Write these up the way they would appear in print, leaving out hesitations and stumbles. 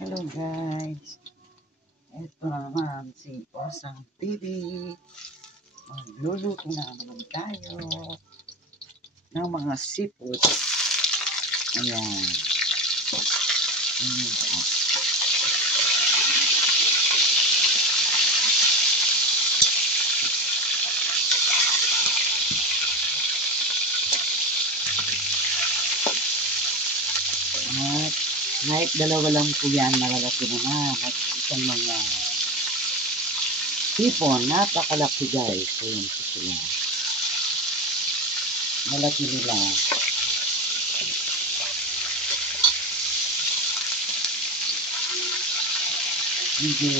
Hello guys, ito naman si Osang TV. Magluluto na naman tayo ng mga seafood. Ayan. At kahit dalawa lang po yan, malalaki naman. At isang mga hipon, napakalaki guys. Ayan po sila. Malaki nila. Medyo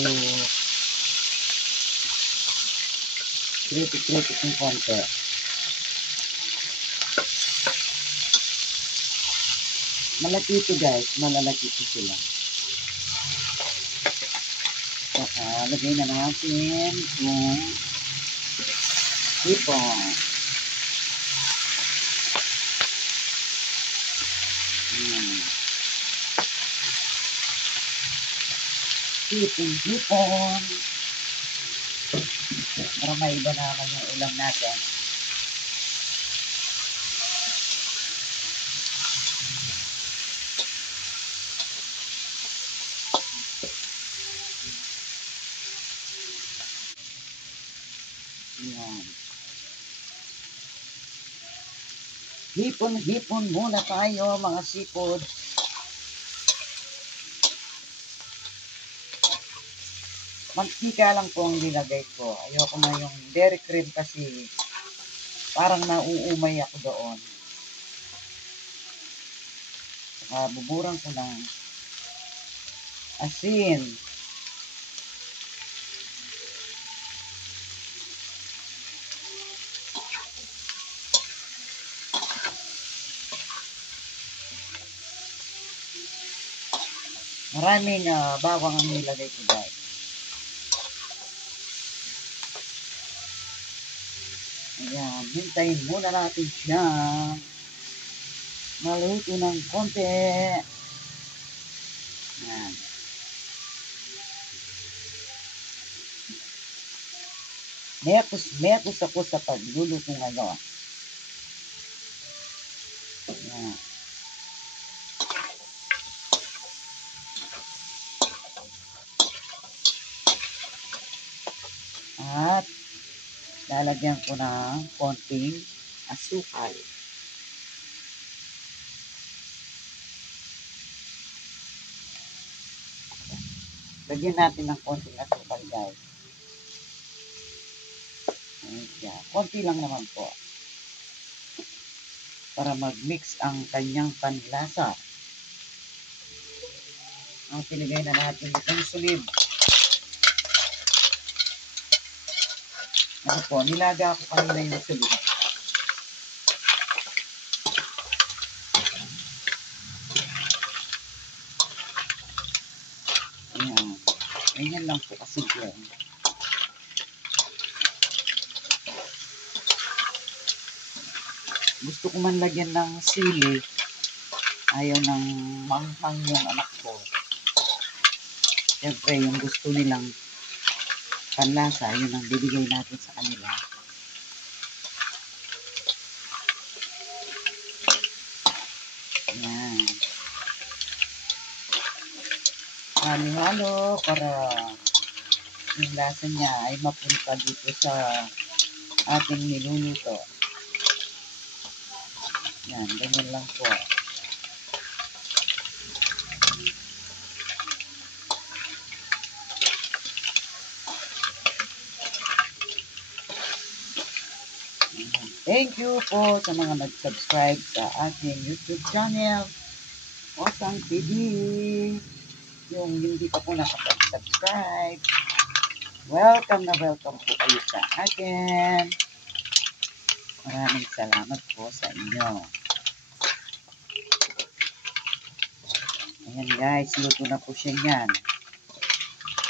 kritik-kritik ng konti. Malaki ito guys, malalaki ito sila. Saka lagay na natin yung hipon. Hipon. Para may iba naman yung ulam natin. Ayan. Hipon muna tayo mga seafood. Mantika lang po ang nilagay ko. Ayoko na yung dairy cream kasi parang nauumay ako doon. Buburang ko ng asin. Maraming bawang ang nilagay ko guys. Ayan, hintayin muna natin siya maluto ng konti. Ayan. Metos ako sa pagluluto ngayon. Ayan. At lalagyan ko ng konting asukal. Lagyan natin ng konting asukal guys. Ayan. Konti lang naman po. Para mag-mix ang kanyang panlasa. Ang pinigay na natin itong sulib. Ano po, nilaga ko kanina yung sulib. Ayan. Ayan lang po kasi yan. Gusto ko man lagyan ng sili. Ayaw ng manghang yung anak ko. Siyempre, yung gusto nilang panlasa, yun ang bibigay natin sa kanila. Ayan. Halo-halo para yung lasa niya ay mapunta dito sa ating niluluto. Yan, ganyan lang po. Thank you po sa mga nag-subscribe sa ating YouTube channel, Osang TV. Yung hindi pa po nakapag-subscribe, welcome po kayo sa akin. Maraming salamat po sa inyo. Ayan guys, luto na po siya yan.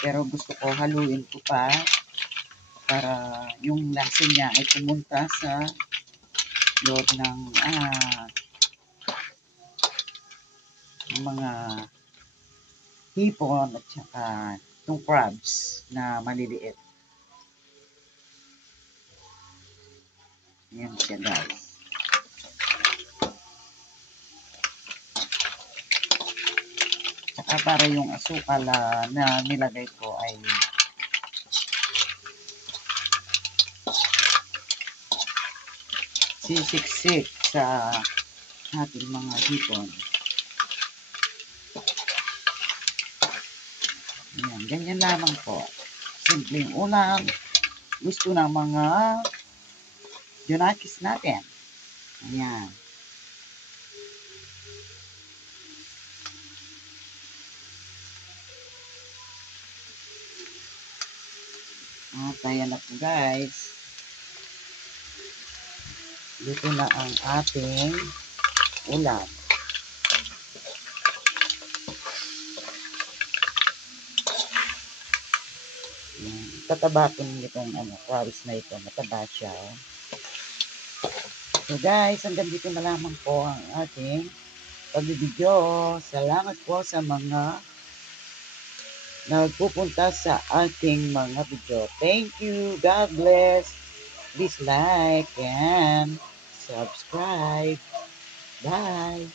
Pero gusto ko haluin ko pa para yung lasa niya ay pumunta sa loob ng mga hipon at saka itong crabs na maliliit. Ayan siya guys. Tsaka para yung asukal na nilagay ko ay sisiksik sa ating mga hipon. Ayan, ganyan lamang po. Simpleng ulam. Gusto ng mga junakis natin. Ayan. At ayan na po guys. Dito na ang ating ulam. Tataba po nitong crabs na ito. Mataba siya. So guys, hanggang dito na lamang po ang ating pagbibideo. Salamat po sa mga nagpupunta sa ating mga video. Thank you. God bless. Please like and subscribe. Bye.